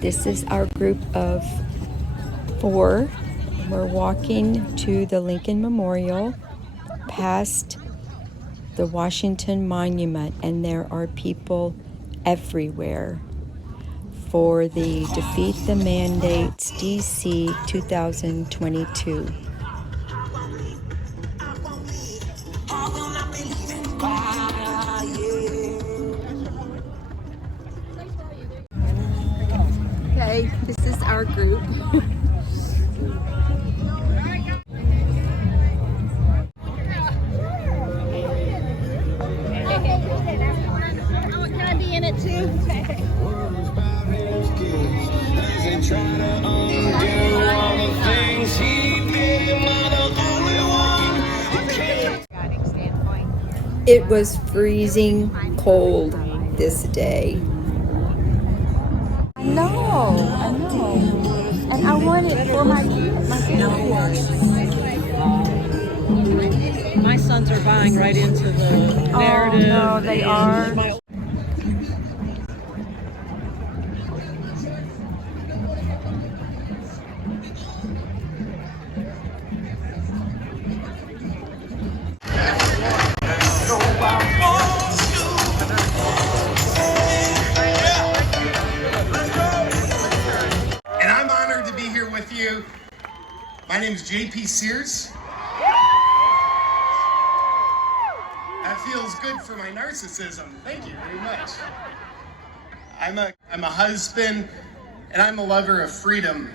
This is our group of 4. We're walking to the Lincoln Memorial past the Washington Monument, and there are people everywhere for the Defeat the Mandates DC 2022. Okay, this is our group. Can I be in it too? It was freezing cold this day. I know. And I want it for my kids. My sons are buying right into the narrative. No, they are. And I'm honored to be here with you. My name is JP Sears. That feels good for my narcissism. Thank you very much. I'm a husband, and I'm a lover of freedom.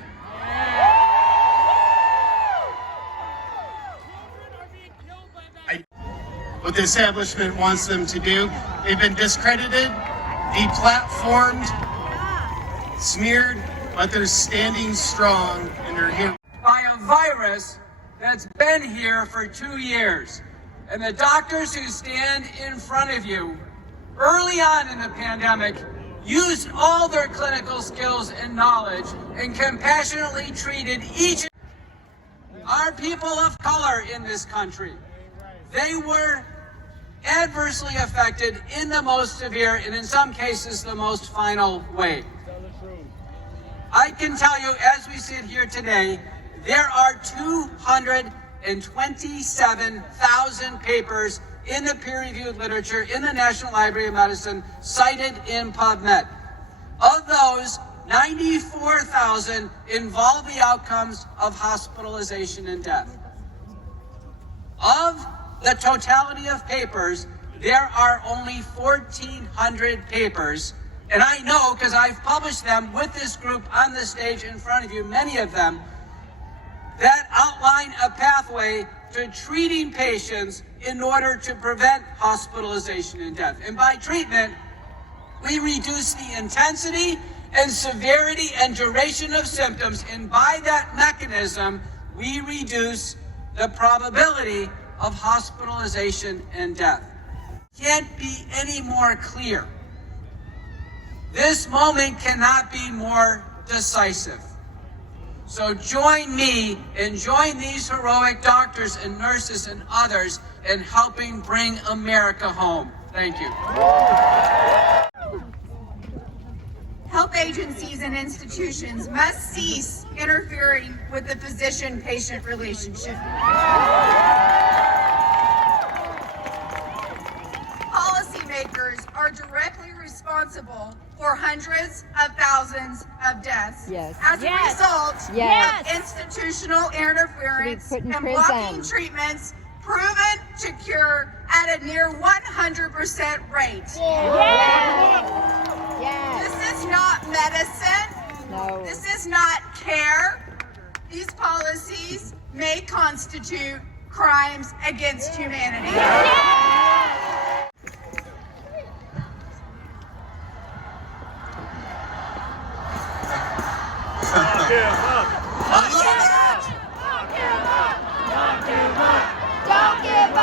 What the establishment wants them to do, they've been discredited, deplatformed, smeared, but they're standing strong and they're here. By a virus that's been here for 2 years. And the doctors who stand in front of you early on in the pandemic used all their clinical skills and knowledge and compassionately treated each. Our people of color in this country, they were adversely affected in the most severe and in some cases the most final way. I can tell you, as we sit here today, there are 227,000 papers in the peer-reviewed literature in the National Library of Medicine cited in PubMed. Of those, 94,000 involve the outcomes of hospitalization and death. Of the totality of papers, there are only 1,400 papers, and I know because I've published them with this group on the stage in front of you, many of them, that outline a pathway to treating patients in order to prevent hospitalization and death. And by treatment, we reduce the intensity and severity and duration of symptoms, and by that mechanism, we reduce the probability of hospitalization and death. Can't be any more clear. This moment cannot be more decisive. So join me and join these heroic doctors and nurses and others in helping bring America home. Thank you. Health agencies and institutions must cease interfering with the physician-patient relationship. Policymakers are directly responsible for hundreds of thousands of deaths as a result of institutional interference and blocking treatments proven to cure at a near 100% rate. This is not medicine. No. This is not care. These policies may constitute crimes against humanity. Don't give up. Don't give up. Don't give up. Don't give up. Don't give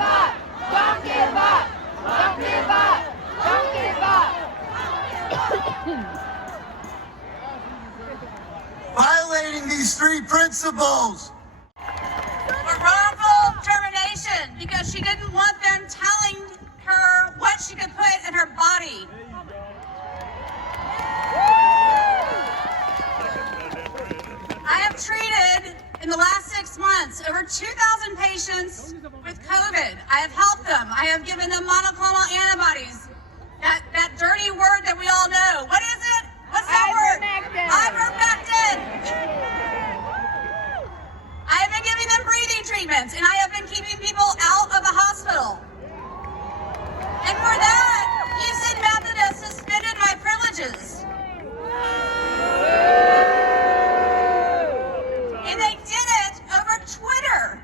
up. Don't give up. Don't give up. Don't give up. Violating these 3 principles. For wrongful termination because she didn't want them telling her what she could put in her body. 2,000 patients with COVID. I have helped them. I have given them monoclonal antibodies. That dirty word that we all know. What is it? What's that word? Ivermectin. I have been giving them breathing treatments, and I have been keeping people out of the hospital. And for that, Houston Methodist suspended my privileges. And they did it over Twitter.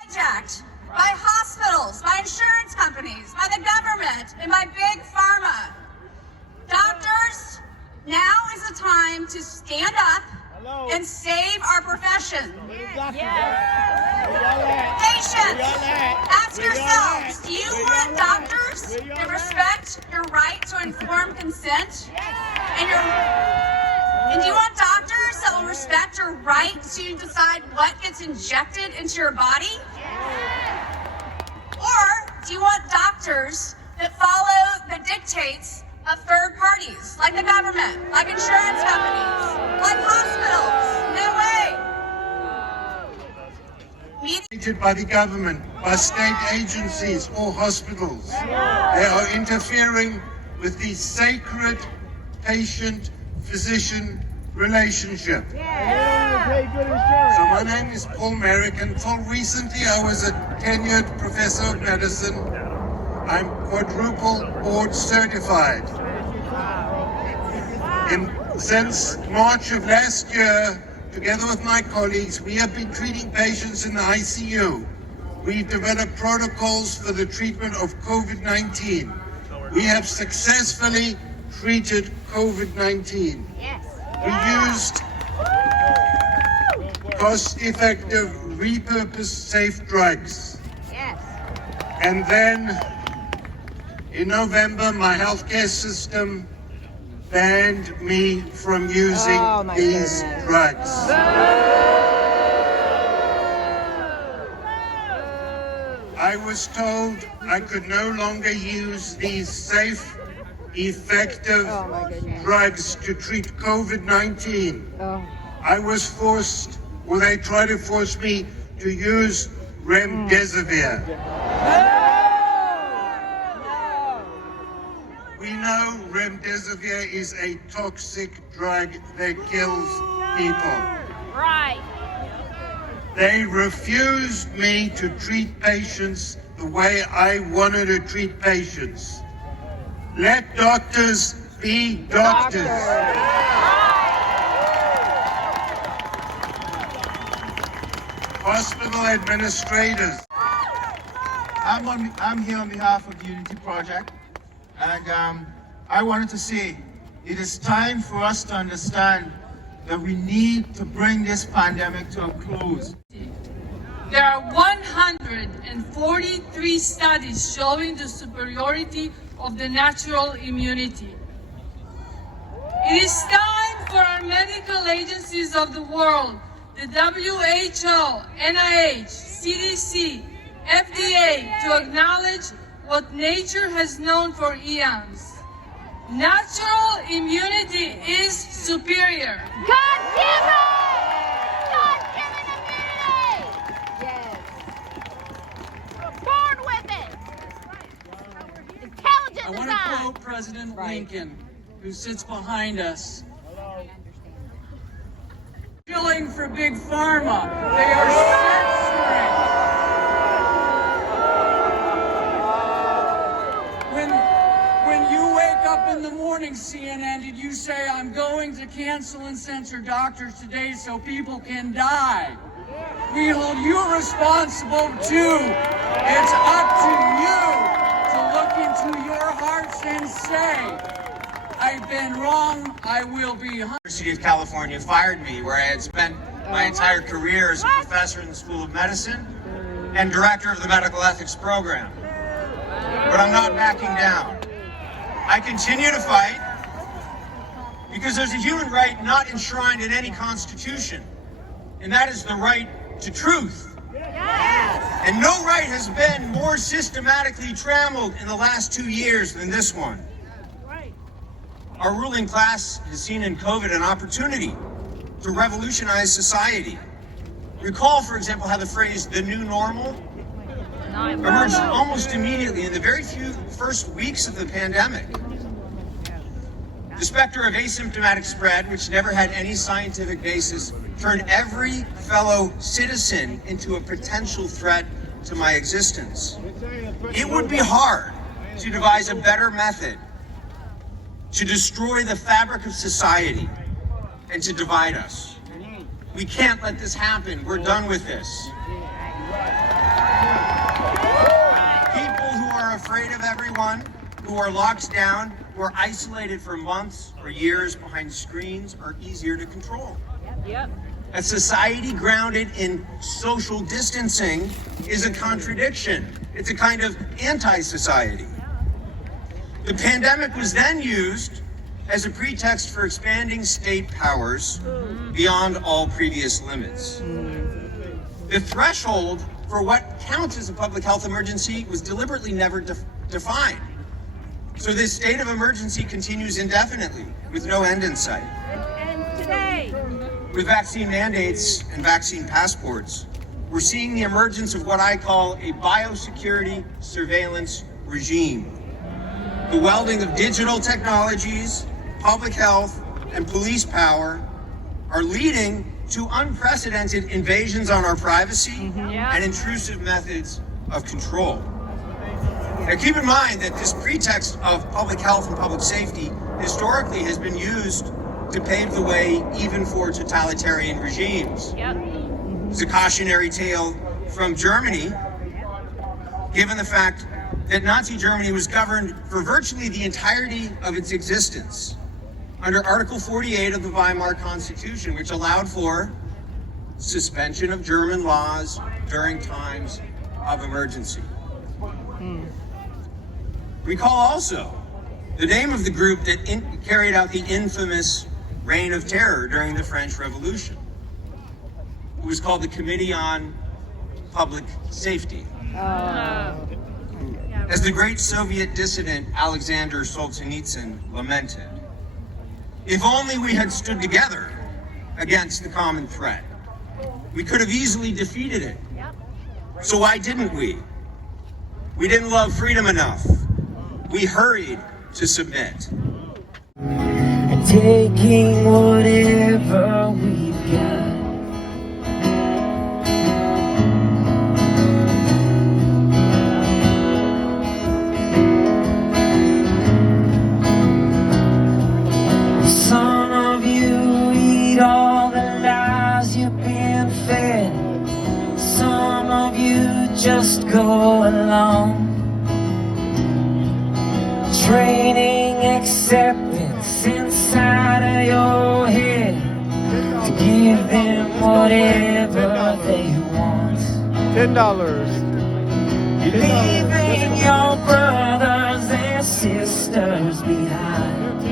Hijacked by hospitals, by insurance companies, by the government, and by big pharma. Doctors, now is the time to stand up and save our profession. Patients, ask yourselves, do you want doctors that respect your right to informed consent? And do you want doctors that will respect your right to decide what gets injected into your body? Or do you want doctors that follow the dictates of third parties, like the government, like insurance companies, like hospitals? No way. By the government, by state agencies or hospitals. They are interfering with the sacred patient-physician relationship. So my name is Paul Merrick. Until recently, I was a tenured professor of medicine. I'm quadruple board certified. Since March of last year, together with my colleagues, we have been treating patients in the ICU. We've developed protocols for the treatment of COVID-19. We have successfully treated COVID-19. We used cost-effective, repurposed, safe drugs. And then in November, my healthcare system banned me from using these drugs. I was told I could no longer use these safe, effective drugs to treat COVID-19. I was forced, or they tried to force me to use remdesivir. We know remdesivir is a toxic drug that kills people. Right. They refused me to treat patients the way I wanted to treat patients. Let doctors be doctors. Hospital administrators. I'm here on behalf of the Unity Project, and I wanted to say it is time for us to understand that we need to bring this pandemic to a close. There are 143 studies showing the superiority of the natural immunity. It is time for our medical agencies of the world, the WHO, NIH, CDC, FDA, to acknowledge what nature has known for eons. Natural immunity is superior. God-given! God-given immunity! Yes. Born with it! Intelligent I want to quote President Lincoln, who sits behind us. Killing for Big Pharma. They are censoring. When you wake up in the morning, CNN, did you say, I'm going to cancel and censor doctors today so people can die? We hold you responsible too. It's up to you to look into your hearts and say, I've been wrong, I will be. University of California fired me, where I had spent my entire career as a professor in the School of Medicine and director of the medical ethics program. But I'm not backing down. I continue to fight because there's a human right not enshrined in any constitution, and that is the right to truth. And no right has been more systematically trammeled in the last 2 years than this one. Our ruling class has seen in COVID an opportunity to revolutionize society. Recall, for example, how the phrase "the new normal" emerged almost immediately in the very first weeks of the pandemic. The specter of asymptomatic spread, which never had any scientific basis, turned every fellow citizen into a potential threat to my existence. It would be hard to devise a better method to destroy the fabric of society and to divide us. We can't let this happen. We're done with this. People who are afraid of everyone, who are locked down, who are isolated for months or years behind screens are easier to control. Yep. A society grounded in social distancing is a contradiction. It's a kind of anti-society. The pandemic was then used as a pretext for expanding state powers beyond all previous limits. The threshold for what counts as a public health emergency was deliberately never defined. So this state of emergency continues indefinitely with no end in sight. And today, with vaccine mandates and vaccine passports, we're seeing the emergence of what I call a biosecurity surveillance regime. The welding of digital technologies, public health, and police power are leading to unprecedented invasions on our privacy and intrusive methods of control. Now keep in mind that this pretext of public health and public safety historically has been used to pave the way even for totalitarian regimes. It's a cautionary tale from Germany, given the fact that Nazi Germany was governed for virtually the entirety of its existence under Article 48 of the Weimar Constitution, which allowed for suspension of German laws during times of emergency. Recall also the name of the group that carried out the infamous Reign of Terror during the French Revolution. It was called the Committee on Public Safety. As the great Soviet dissident Alexander Solzhenitsyn lamented, if only we had stood together against the common threat, we could have easily defeated it. So why didn't we? We didn't love freedom enough. We hurried to submit. Taking whatever we've got. Some of you eat all the lies you've been fed. Some of you just go along. Training acceptance inside of your head to give them whatever they want. $10. Leaving your brothers and sisters behind.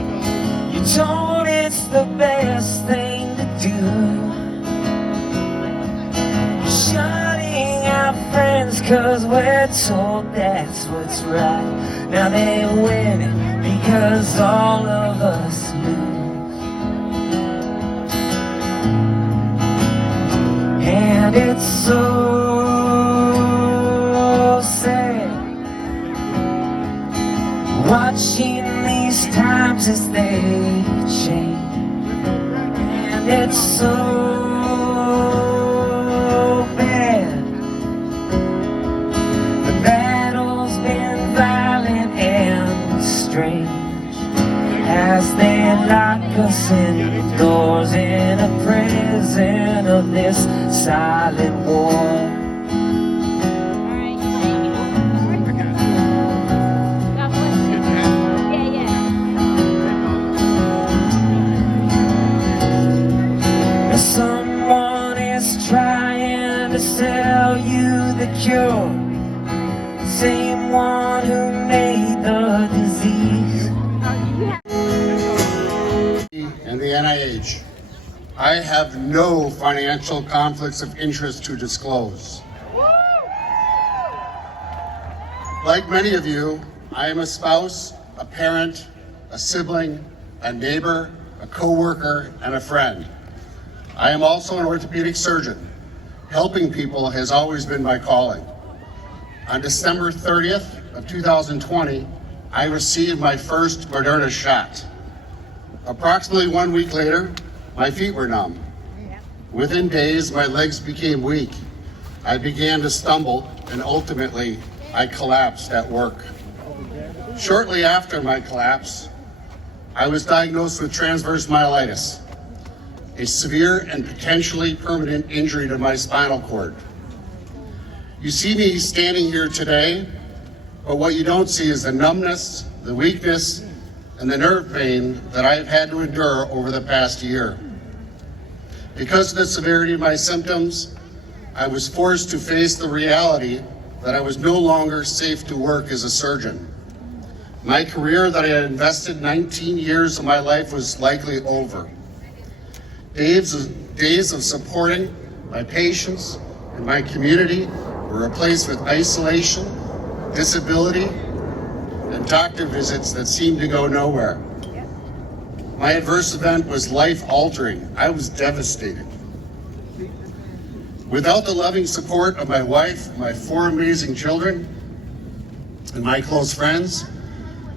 You're told it's the best thing to do. Shutting out friends cause we're told that's what's right. Now they're winning because all of us lose. And it's so sad watching these times as they change. And it's so bad. The battle's been violent and strange as they lock us indoors in a prison of this silent war. Someone is trying to sell you the cure, same one who made the disease. And the NIH. I have no financial conflicts of interest to disclose. Like many of you, I am a spouse, a parent, a sibling, a neighbor, a co-worker, and a friend. I am also an orthopedic surgeon. Helping people has always been my calling. On December 30th of 2020, I received my first Moderna shot. Approximately 1 week later, my feet were numb. Within days, my legs became weak. I began to stumble, and ultimately, I collapsed at work. Shortly after my collapse, I was diagnosed with transverse myelitis, a severe and potentially permanent injury to my spinal cord. You see me standing here today, but what you don't see is the numbness, the weakness, and the nerve pain that I've had to endure over the past year. Because of the severity of my symptoms, I was forced to face the reality that I was no longer safe to work as a surgeon. My career that I had invested 19 years of my life was likely over. Days of supporting my patients and my community were replaced with isolation, disability, and doctor visits that seemed to go nowhere. My adverse event was life-altering. I was devastated. Without the loving support of my wife, my 4 amazing children, and my close friends,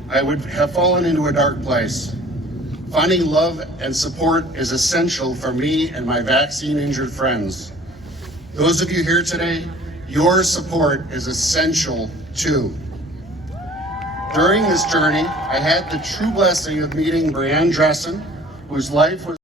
I would have fallen into a dark place. Finding love and support is essential for me and my vaccine-injured friends. Those of you here today, your support is essential too. During this journey, I had the true blessing of meeting Brianne Dressen, whose life was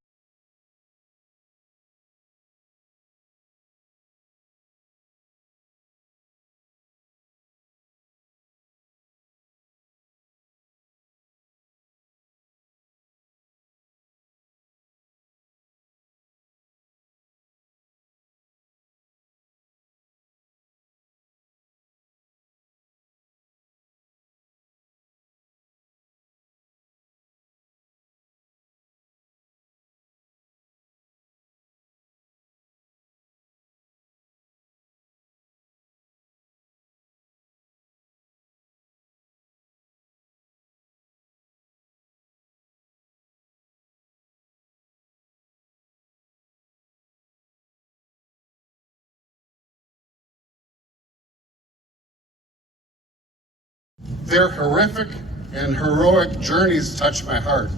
their horrific and heroic journeys touched my heart.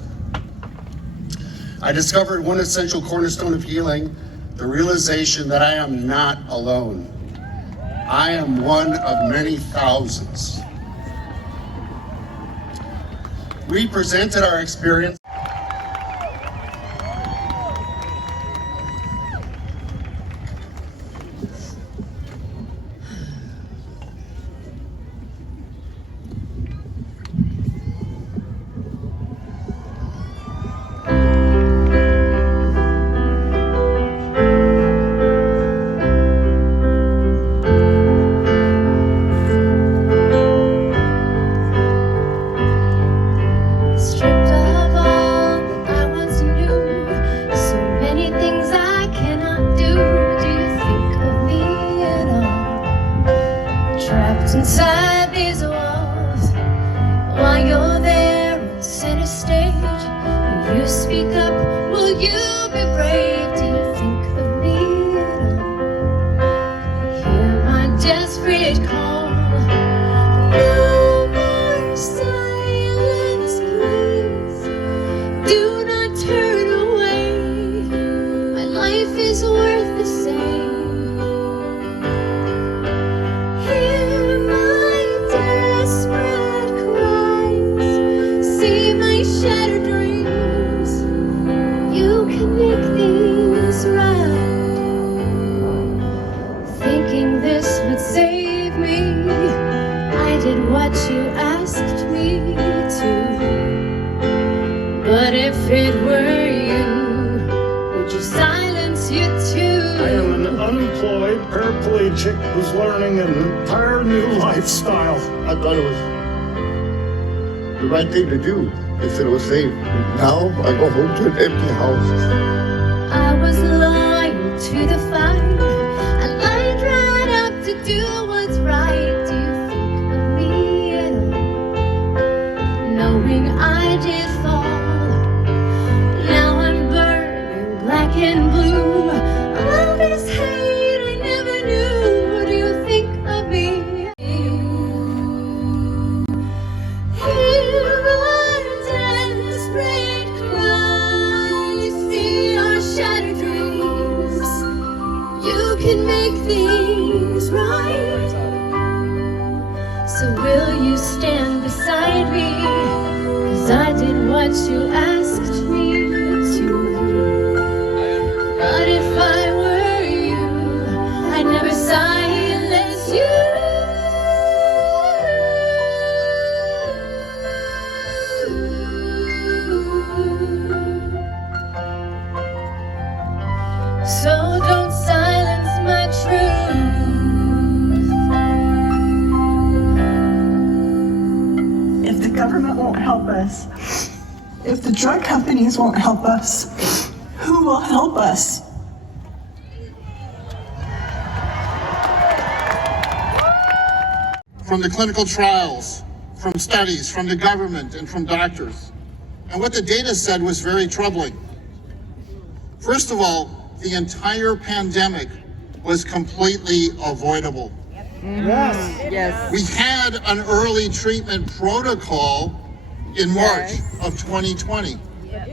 I discovered one essential cornerstone of healing, the realization that I am not alone. I am one of many thousands. We presented our experience. Inside these walls, while you're there on center stage, will you speak up? Will you be brave? Do you think of me at all? Hear my desperate call. No more silence, please. Do not turn away. My life is worth the same. Shattered dreams, you can make things right. Thinking this would save me, I did what you asked me to. But if it were you, would you silence you too? I am an unemployed paraplegic who's learning an entire new lifestyle. I thought it was the right thing to do. They said it was safe. Now I go home to an empty house. I was loyal to the fight. I lined right up to do what's right. Do you think of me at all? Knowing I did fall, now I'm burning black and blue. this hate I never knew. What do you think of me? Hear our desperate cries, see our shattered dreams. You can make things right. So will you stand beside me? 'Cause I did what you asked me to. But if I were you, I'd never silence you. So don't silence my truth. If the government won't help us, if the drug companies won't help us, who will help us? From the clinical trials, from studies, from the government, and from doctors. And what the data said was very troubling. First of all, the entire pandemic was completely avoidable. Yes. We had an early treatment protocol in March of 2020.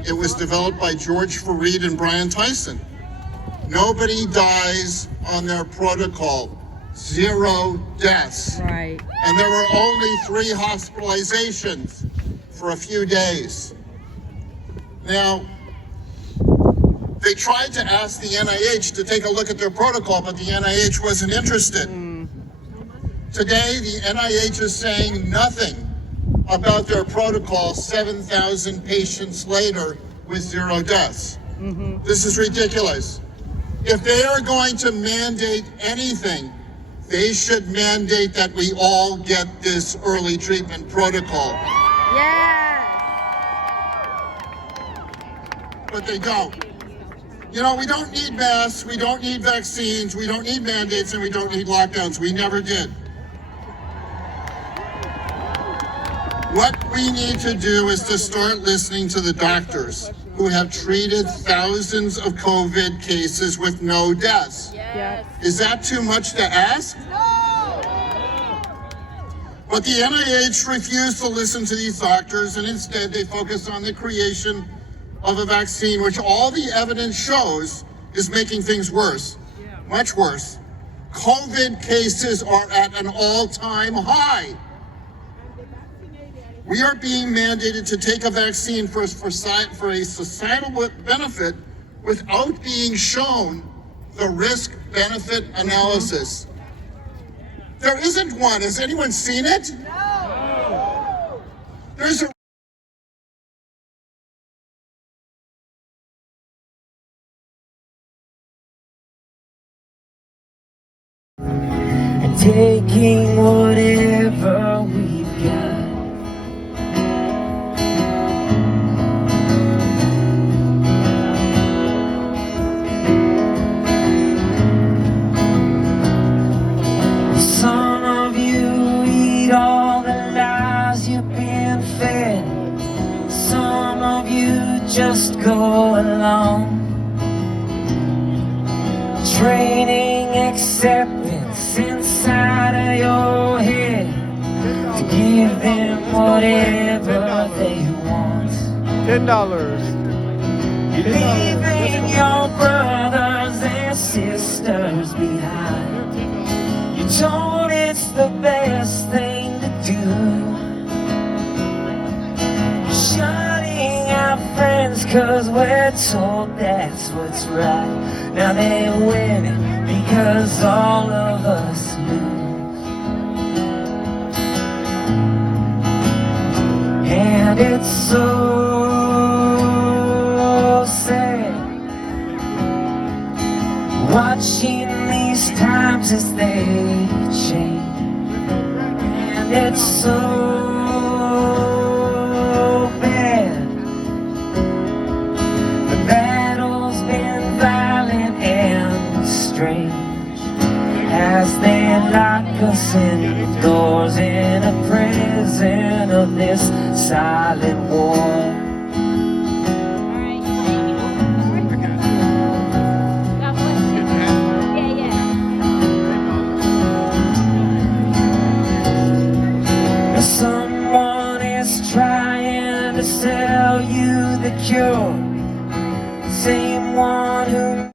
It was developed by George Fareed and Brian Tyson. Nobody dies on their protocol. 0 deaths. Right. And there were only 3 hospitalizations for a few days. Now, they tried to ask the NIH to take a look at their protocol, but the NIH wasn't interested. Today, the NIH is saying nothing about their protocol 7,000 patients later with 0 deaths. This is ridiculous. If they are going to mandate anything, they should mandate that we all get this early treatment protocol. Yes. But they don't. You know, we don't need masks, we don't need vaccines, we don't need mandates, and we don't need lockdowns. We never did. What we need to do is to start listening to the doctors who have treated thousands of COVID cases with no deaths. Yes. Is that too much to ask? But the NIH refused to listen to these doctors, and instead they focused on the creation of a vaccine, which all the evidence shows is making things worse, much worse. COVID cases are at an all-time high. We are being mandated to take a vaccine for a societal benefit without being shown the risk-benefit analysis. There isn't one. Has anyone seen it? No. There's a taking whatever we've got. Some of you eat all the lies you've been fed. Some of you just go along, training acceptance inside of your head to give them whatever they want. $10. Leaving your brothers and sisters behind. You're told it's the best thing to do. Shutting out friends 'cause we're told that's what's right. Now they're winning because all of us lose. And it's so sad watching these times as they change. And it's so bad. The battle's been violent and strange as they lock us indoors in a prison of this silent war. to sell you the cure. Same one who